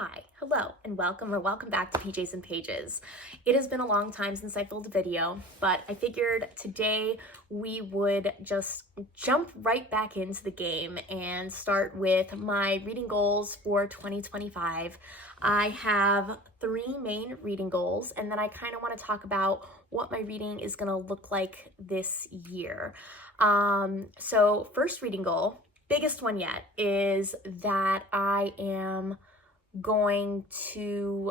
Hi, hello, and welcome back to PJs and Pages. It has been a long time since I filmed a video, but I figured today we would just jump right back into the game and start with my reading goals for 2025. I have three main reading goals, and then I kind of want to talk about what my reading is going to look like this year. So first reading goal, biggest one yet, is that I am going to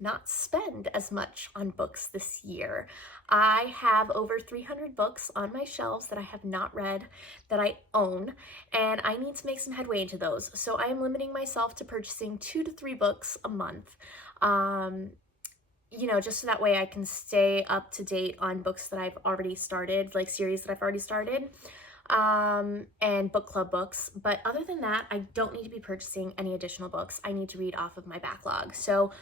not spend as much on books this year. I have over 300 books on my shelves that I have not read, that I own, and I need to make some headway into those. So I am limiting myself to purchasing 2 to 3 books a month. Just so that way I can stay up to date on books that I've already started, like series that I've already started. And book club books. But other than that, I don't need to be purchasing any additional books. I need to read off of my backlog. So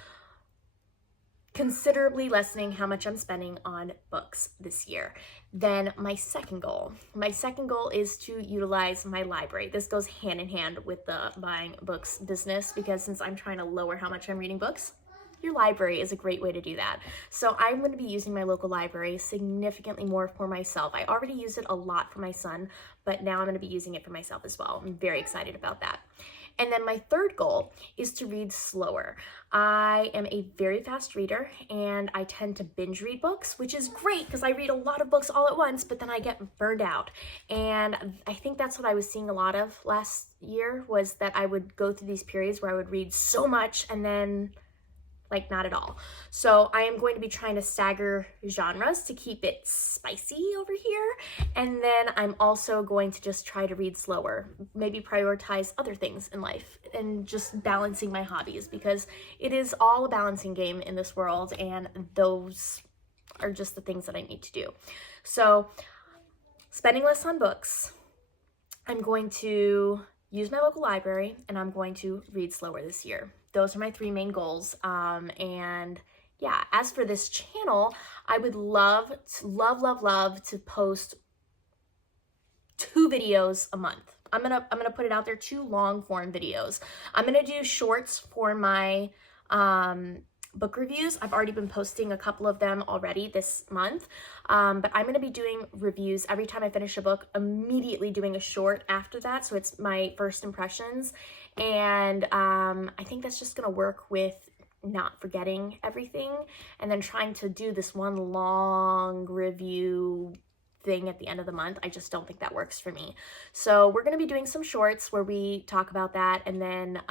considerably lessening how much I'm spending on books this year. Then my second goal is to utilize my library. This goes hand in hand with the buying books business, because since I'm trying to lower how much I'm reading books, your library is a great way to do that. So I'm going to be using my local library significantly more for myself. I already use it a lot for my son, but now I'm going to be using it for myself as well. I'm very excited about that. And then my third goal is to read slower. I am a very fast reader, and I tend to binge read books, which is great because I read a lot of books all at once, but then I get burned out. And I think that's what I was seeing a lot of last year, was that I would go through these periods where I would read so much and then not at all. So I am going to be trying to stagger genres to keep it spicy over here. And then I'm also going to just try to read slower, maybe prioritize other things in life, and just balancing my hobbies, because it is all a balancing game in this world, and those are just the things that I need to do. So spending less on books, I'm going to use my local library, and I'm going to read slower this year. Those are my three main goals. And yeah, as for this channel, I would love to post 2 videos a month. I'm gonna put it out there, 2 long form videos. I'm gonna do shorts for my book reviews. I've already been posting a couple of them already this month, but I'm going to be doing reviews every time I finish a book, immediately doing a short after that, so it's my first impressions. And I think that's just going to work with not forgetting everything, and then trying to do this one long review thing at the end of the month. I just don't think that works for me. So we're going to be doing some shorts where we talk about that, and then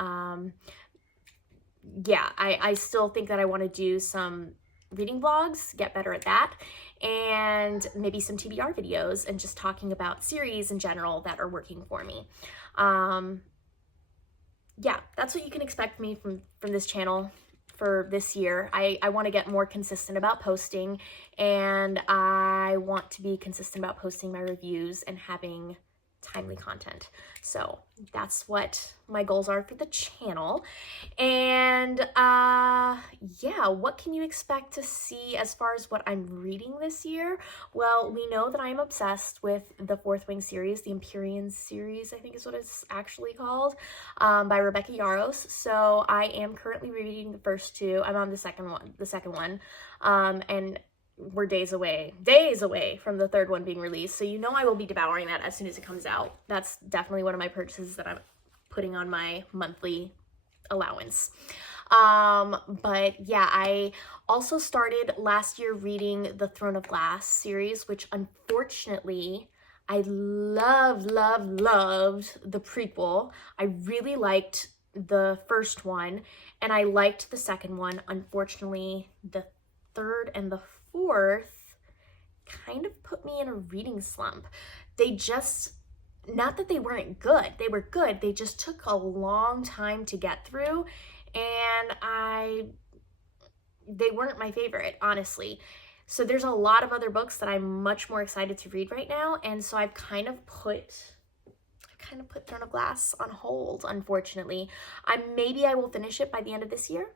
yeah, I still think that I want to do some reading vlogs, get better at that, and maybe some TBR videos, and just talking about series in general that are working for me. Yeah, that's what you can expect from me from this channel for this year. I want to get more consistent about posting, and I want to be consistent about posting my reviews and having timely content. So that's what my goals are for the channel. And yeah, what can you expect to see as far as what I'm reading this year? Well, we know that I am obsessed with the Fourth Wing series, the Empyrean series, I think is what it's actually called, by Rebecca Yarros. So I am currently reading the first 2. I'm on the second one, and we're days away from the third one being released. So I will be devouring that as soon as it comes out. That's definitely one of my purchases that I'm putting on my monthly allowance. But yeah, I also started last year reading the Throne of Glass series, which unfortunately I loved the prequel. I really liked the first one, and I liked the second one. Unfortunately, the third and the fourth kind of put me in a reading slump. They just, not that they weren't good, they were good, they just took a long time to get through, and they weren't my favorite, honestly. So there's a lot of other books that I'm much more excited to read right now, and so I've kind of put Throne of Glass on hold, unfortunately. Maybe I will finish it by the end of this year.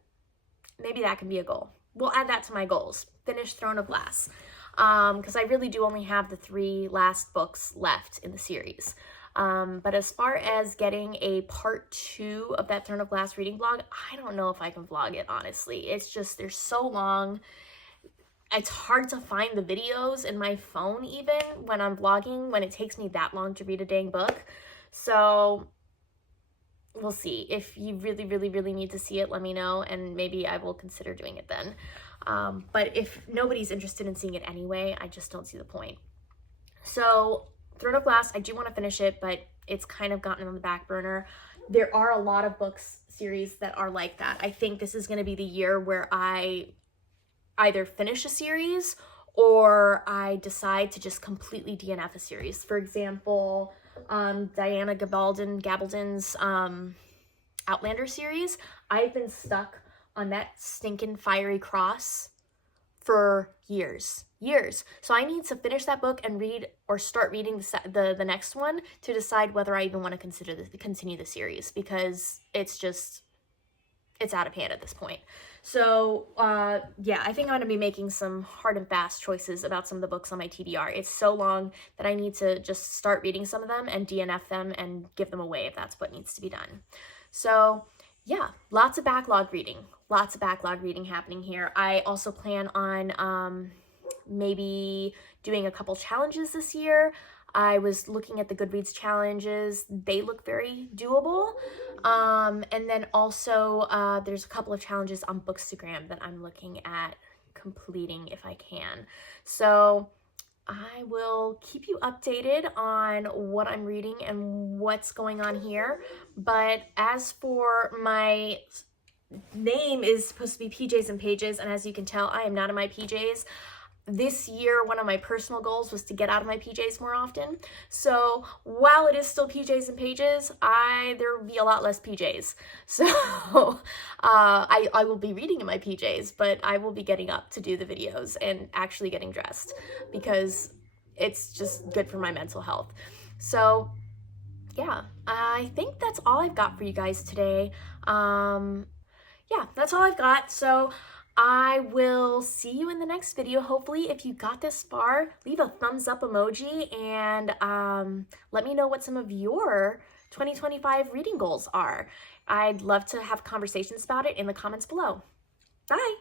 Maybe that can be a goal. We'll add that to my goals. Finish Throne of Glass. Because I really do only have the 3 last books left in the series. But as far as getting a part 2 of that Throne of Glass reading vlog, I don't know if I can vlog it, honestly. It's just, they're so long. It's hard to find the videos in my phone even when I'm vlogging, when it takes me that long to read a dang book. So we'll see. If you really, really, really need to see it, let me know, and maybe I will consider doing it then. But if nobody's interested in seeing it anyway, I just don't see the point. So Throne of Glass, I do want to finish it, but it's kind of gotten on the back burner. There are a lot of books series that are like that. I think this is going to be the year where I either finish a series or I decide to just completely DNF a series. For example, Diana Gabaldon's Outlander series. I've been stuck on that stinking Fiery Cross for years. So I need to finish that book and read or start reading the next one to decide whether I even want to continue the series, because it's out of hand at this point. So yeah, I think I'm going to be making some hard and fast choices about some of the books on my TBR. It's so long that I need to just start reading some of them and DNF them and give them away if that's what needs to be done. So yeah, lots of backlog reading happening here. I also plan on maybe doing a couple challenges this year. I was looking at the Goodreads challenges. They look very doable. And then also there's a couple of challenges on Bookstagram that I'm looking at completing if I can. So I will keep you updated on what I'm reading and what's going on here. But as for my name is supposed to be PJs and Pages, and as you can tell, I am not in my PJs. This year, one of my personal goals was to get out of my PJs more often. So while it is still PJs and Pages, there will be a lot less PJs. So I will be reading in my PJs, but I will be getting up to do the videos and actually getting dressed, because it's just good for my mental health. So yeah, I think that's all I've got for you guys today. Yeah, that's all I've got. So I will see you in the next video. Hopefully, if you got this far, leave a thumbs up emoji and let me know what some of your 2025 reading goals are. I'd love to have conversations about it in the comments below. Bye!